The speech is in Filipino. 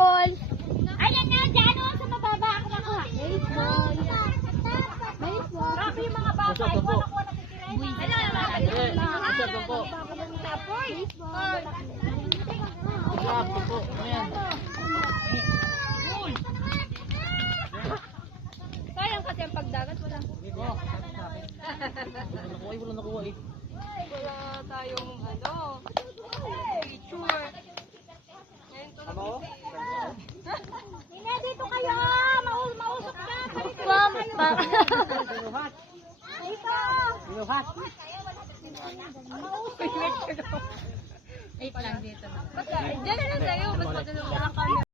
baseball. Ayan na, dyan o, sa mababa ako nakuha. Baseball. Baseball. Grabe yung mga bata. Ikaw nakuha na titirin. Ano sayang kasi ang pagdagat. Wala nakuha eh. Wala tayong picture. Hindi, dito kayo. Mausok na. Dito. Binuhat. Mausok. Wait lang dito. Diyan na